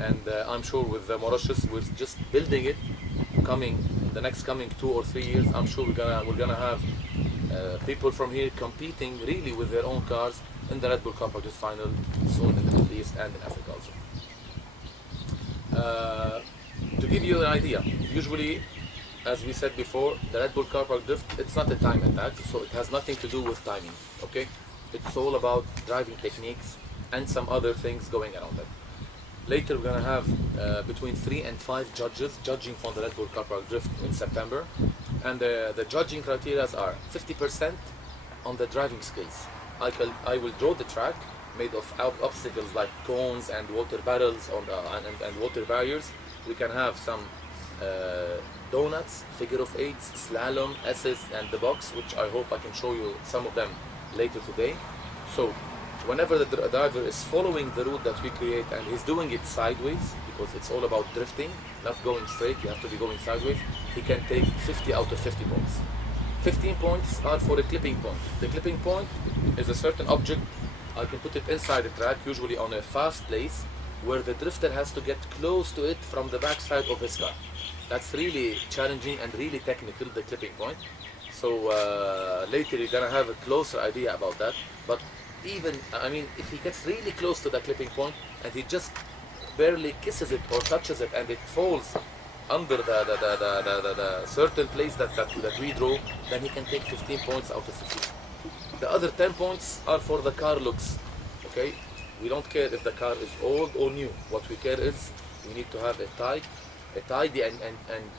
and I'm sure with the Mauritius, we're just building it. The next coming 2 or 3 years, I'm sure we're gonna have people from here competing really with their own cars in the Red Bull Car Park Drift final soon in the Middle East and in Africa also. To give you an idea, usually, as we said before, the Red Bull Car Park Drift, it's not a time attack, so it has nothing to do with timing, okay? It's all about driving techniques and some other things going around it. Later we're gonna have between 3 and 5 judges judging for the Red Bull Car Park Drift in September, and the judging criteria are 50% on the driving skills. I will draw the track made of obstacles like cones and water barrels and water barriers. We can have some donuts, figure of eights, slalom, S's, and the box, which I hope I can show you some of them later today. So whenever the driver is following the route that we create and he's doing it sideways, because it's all about drifting, not going straight, you have to be going sideways, he can take 50 out of 50 points. 15 points are for a clipping point. The clipping point is a certain object. I can put it inside the track, usually on a fast place, where the drifter has to get close to it from the backside of his car. That's really challenging and really technical, the clipping point. So later you're gonna have a closer idea about that. But even, I mean, if he gets really close to the clipping point and he just barely kisses it or touches it and it falls under the certain place that we draw, then he can take 15 points out of 50. The other 10 points are for the car looks, okay? We don't care if the car is old or new. What we care is we need to have a tidy and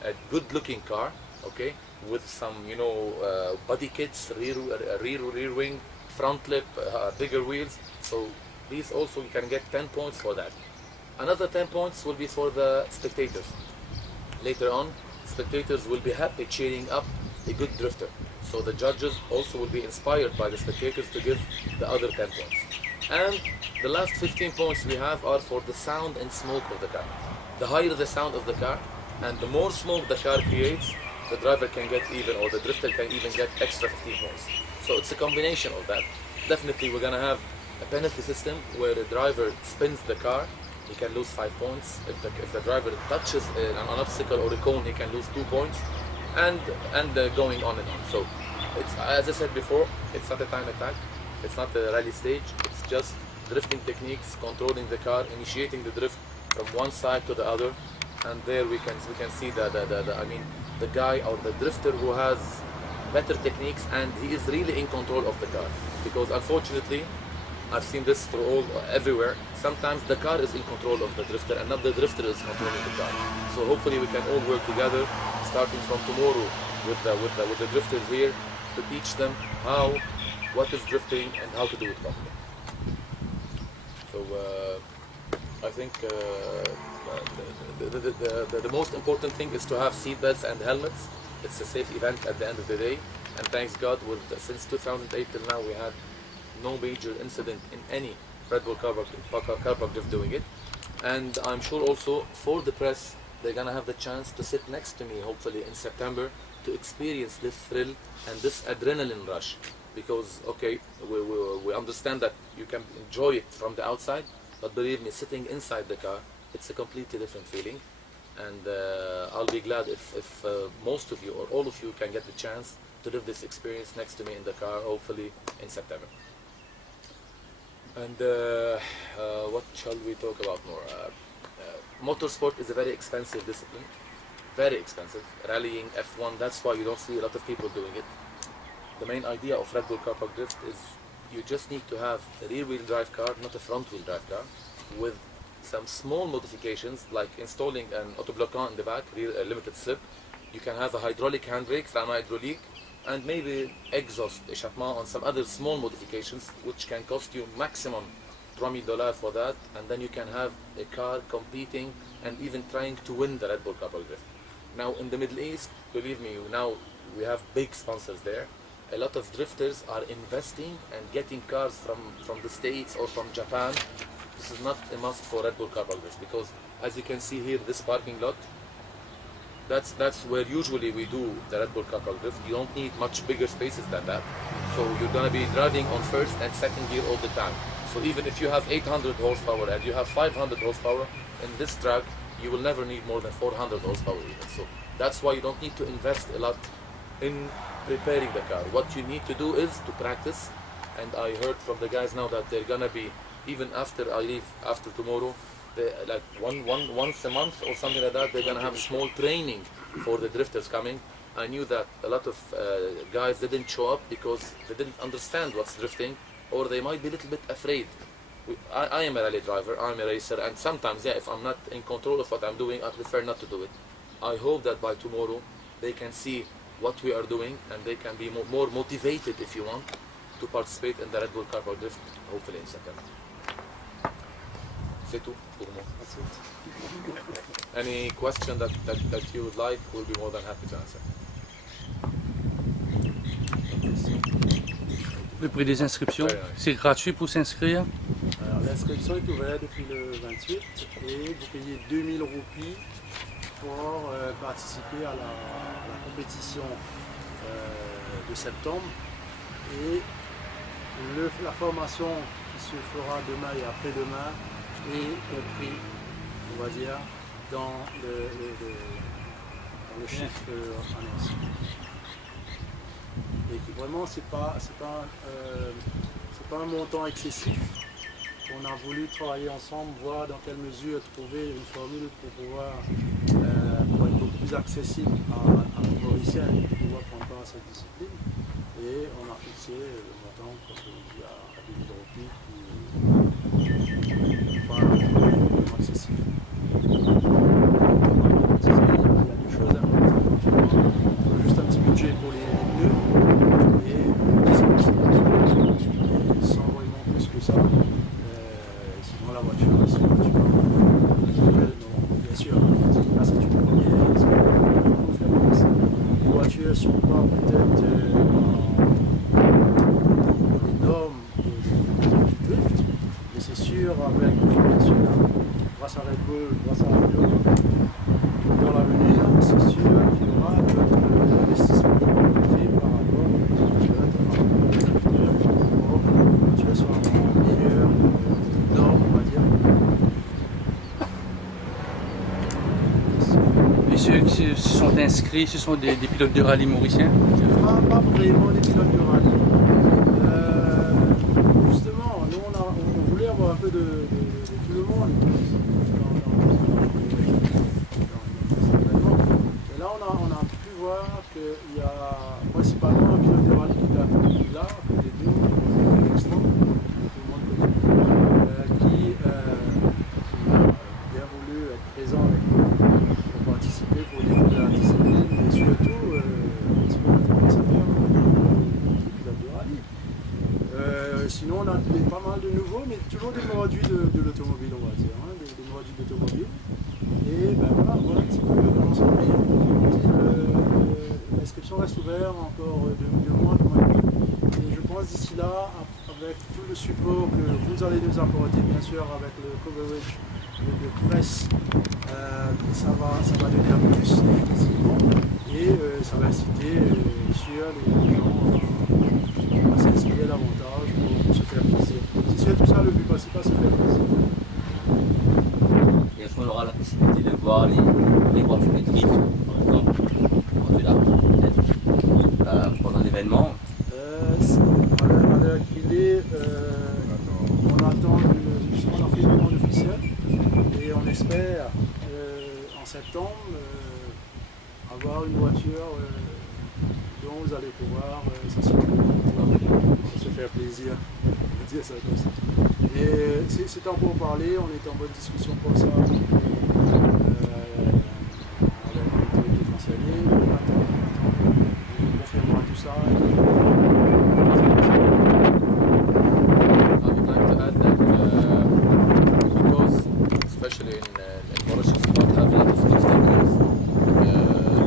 a good looking car, okay? With some, you know, body kits, rear wing, front lip, bigger wheels. So these also you can get 10 points for that. Another 10 points will be for the spectators. Later on, spectators will be happy cheering up a good drifter. So the judges also will be inspired by the spectators to give the other 10 points. And the last 15 points we have are for the sound and smoke of the car. The higher the sound of the car and the more smoke the car creates, the driver can get even, or the drifter can even get extra 15 points. So it's a combination of that. Definitely we're gonna have a penalty system where the driver spins the car, he can lose 5 points. If the driver touches an obstacle or a cone, he can lose 2 points, and going on and on. So it's, as I said before, it's not a time attack, it's not a rally stage, it's just drifting techniques, controlling the car, initiating the drift from one side to the other, and there we can see the guy or the drifter who has better techniques and he is really in control of the car. Because unfortunately, I've seen this everywhere. Sometimes the car is in control of the drifter and not the drifter is controlling the car. So hopefully we can all work together, starting from tomorrow with the drifters here, to teach them what is drifting and how to do it properly. So I think the most important thing is to have seatbelts and helmets. It's a safe event at the end of the day, and thanks God, since 2008 till now, we had no major incident in any Red Bull Car Park Drift doing it. And I'm sure also for the press, they're gonna have the chance to sit next to me, hopefully in September, to experience this thrill and this adrenaline rush. Because, okay, we understand that you can enjoy it from the outside, but believe me, sitting inside the car, it's a completely different feeling. And I'll be glad if most of you or all of you can get the chance to live this experience next to me in the car, hopefully in September. And what shall we talk about more? Motorsport is a very expensive discipline, very expensive. Rallying, F1, that's why you don't see a lot of people doing it. The main idea of Red Bull Car Park Drift is you just need to have a rear-wheel drive car, not a front-wheel drive car, with some small modifications like installing an autobloquant in the back, limited slip. You can have a hydraulic handbrake, frame hydraulique, and maybe exhaust, échappement, on some other small modifications, which can cost you maximum $3,000 for that, and then you can have a car competing and even trying to win the Red Bull Car Park Drift. Now in the Middle East, believe me, now we have big sponsors there. A lot of drifters are investing and getting cars from the States or from Japan. This is not a must for Red Bull Car Park Drift, because as you can see here, this parking lot, that's where usually we do the Red Bull Car Park Drift. You don't need much bigger spaces than that. So you're gonna be driving on first and second gear all the time. So even if you have 800 horsepower and you have 500 horsepower, in this track you will never need more than 400 horsepower even. So that's why you don't need to invest a lot in preparing the car. What you need to do is to practice, and I heard from the guys now that they're gonna be, even after I leave after tomorrow, they like once a month or something like that, they're gonna have small training for the drifters coming. I knew that a lot of guys didn't show up because they didn't understand what's drifting, or they might be a little bit afraid. I am a rally driver, I'm a racer, and sometimes, yeah, if I'm not in control of what I'm doing, I prefer not to do it. I hope that by tomorrow they can see what we are doing and they can be more motivated, if you want, to participate in the Red Bull Car Park Drift, hopefully in September. C'est tout pour moi. Any question that you would like, we'll be more than happy to answer. Le prix des inscriptions, c'est gratuit pour s'inscrire? Alors l'inscription est ouverte depuis le 28 et vous payez 2000 roupies pour participer à la compétition de septembre, et la formation qui se fera demain et après-demain est compris, on va dire, dans le chiffre annoncé. Et que vraiment c'est pas un montant excessif. On a voulu travailler ensemble, voir dans quelle mesure trouver une formule pour pouvoir être beaucoup plus accessible à nos Mauriciens et pouvoir prendre part à cette discipline. Et on a fixé le montant, comme je vous dis, à 2000 roupies, qui n'est pas excessif. Il y a des choses importantes. Il faut juste un petit budget pour les pneus et sans vraiment plus que ça. Sinon la voiture, bien sûr, là c'est une première, les voitures ne sont pas peut-être dans les normes du drift, mais c'est sûr, avec, bien sûr, grâce à Red Bull, grâce à la Bull, dans l'avenir, c'est sûr qu'il y aura de l'investissement fait par rapport aux voitures sur un meilleur norme, on va dire. Et ceux qui se sont inscrits, ce sont des pilotes de rallye mauriciens? Pas vraiment des pilotes de rallye. Justement, nous on voulait avoir un peu de tout le monde. Et là on a pu voir qu'il y a principalement un pilote de rallye qui est là, à côté de nous, extra, tout le monde connaît, qui a bien voulu être présent avec nous pour participer, pour découvrir la discipline, et surtout un petit peu d'ambassadeur des pilotes de rallye. Sinon on a pas mal de nouveaux, mais toujours des produits de l'automobile, on va dire, hein, des produits d'automobile. Et ben voilà un petit peu dans l'ensemble. L'inscription reste ouverte encore 2 mois. Et je pense d'ici là, avec tout le support que vous allez nous apporter, bien sûr, avec le coverage de presse, ça va devenir plus effectivement, et ça va inciter sur les gens à s'inscrire davantage pour se faire plaisir. C'est surtout ça le but principal, se faire plaisir. Et est-ce qu'on aura la possibilité de voir les voitures de drift, par exemple, là, peut-être pendant l'événement? À l'heure qu'il est, on attend on a fait une demande officielle et on espère en septembre avoir une voiture dont vous allez pouvoir se faire plaisir, on va dire ça comme ça. Et c'est en pour parler, on est en bonne discussion pour ça avec l'autorité concernée. On confirmera tout ça. I would like to add that because, especially in Mauritius, we don't have a lot of drifting cars.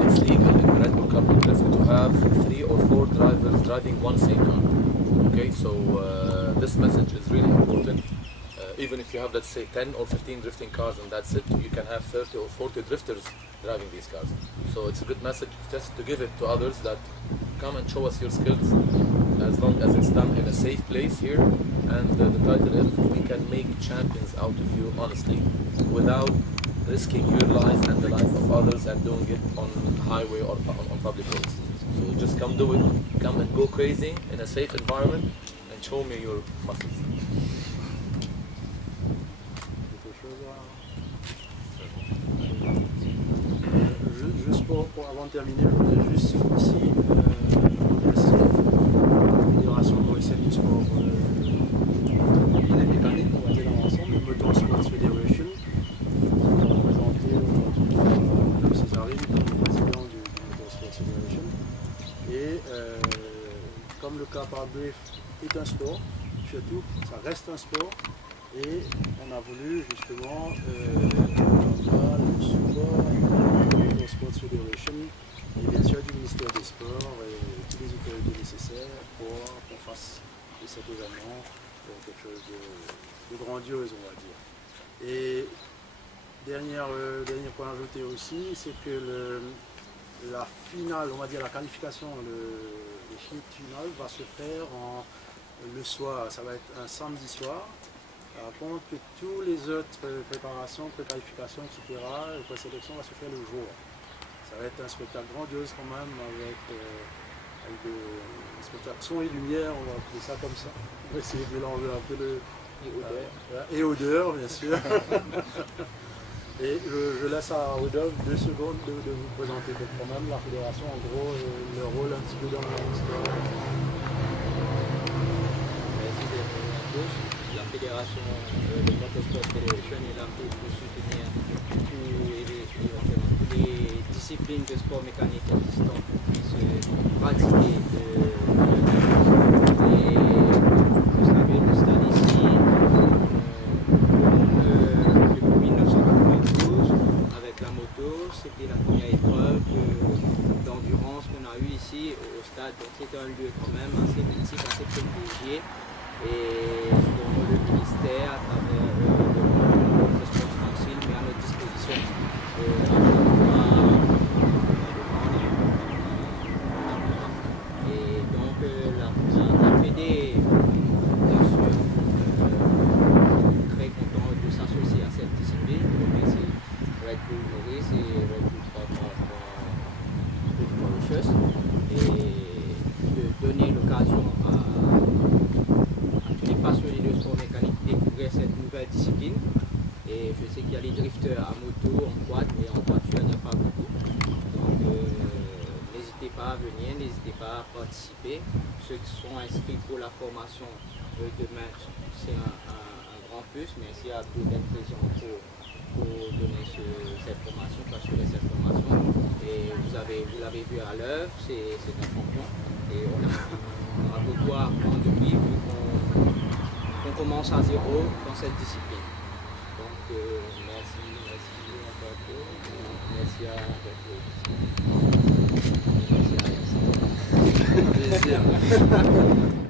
It's legal in the Red Bull Car Park Drift to have 3 or 4 drivers driving one same car. Okay, so this message is really important. Even if you have, let's say, 10 or 15 drifting cars and that's it, you can have 30 or 40 drifters driving these cars. So it's a good message just to give it to others that come and show us your skills. as long as it's done in a safe place here. And the title is we can make champions out of you honestly, without risking your life and the life of others and doing it on highway or on public roads. So just come do it, come and go crazy in a safe environment and show me your muscles. Quelque chose juste avant de terminer, je voudrais juste aussi remercier la Fédération mauricienne du sport automobile et mécanique, on va dire dans l'ensemble, le Motorsports Federation, représenté aujourd'hui par Madame Césarine, qui est le président du Motorsports Federation. Et comme le car drift est un sport, surtout, ça reste un sport. Et on a voulu justement avoir le support de la Motorsports Federation et bien sûr du ministère des Sports et tous les autorités nécessaires pour qu'on fasse de cet événement quelque chose de grandiose, on va dire. Et dernier point à ajouter aussi, c'est que la finale, on va dire la qualification, le hit final va se faire le soir, ça va être un samedi soir. Par contre, que toutes les autres préparations, pré-qualifications, etc., la présélection va se faire le jour. Ça va être un spectacle grandiose quand même, avec des spectacles son et lumière, on va appeler ça comme ça. On va essayer de mélanger un peu et odeur, bien sûr. Et je laisse à Rodolphe 2 secondes de vous présenter quand même la fédération, en gros, leur rôle un petit peu dans l'histoire. La fédération, le Motorsport Federation est là pour soutenir toutes les disciplines de sport mécanique existantes qui puissent pratiquer et vous savez, le stade ici, depuis 1992, avec la moto, c'était la première épreuve d'endurance qu'on a eue ici au stade. Donc c'était un lieu quand même assez mythique, assez privilégié. Et le ministère, à travers le Sport Council, met à notre disposition et donc la Fédé, bien sûr, très content de s'associer à cette discipline. Je remercie Red Bull Maurice et Red Bull Mauritius et de donner l'occasion à passionnés de sport mécanique découvrir cette nouvelle discipline. Et je sais qu'il y a les drifters à moto, en quad, mais en voiture il n'y a pas beaucoup. Donc n'hésitez pas à venir, n'hésitez pas à participer. Ceux qui sont inscrits pour la formation demain, c'est un grand plus, mais s'il y a d'autres raisons pour donner cette formation, pour assurer cette formation. Et vous l'avez vu à l'œuvre, c'est un champion. Et on a beaucoup à apprendre depuis, vu qu'on commence à zéro dans cette discipline. Donc merci à merci à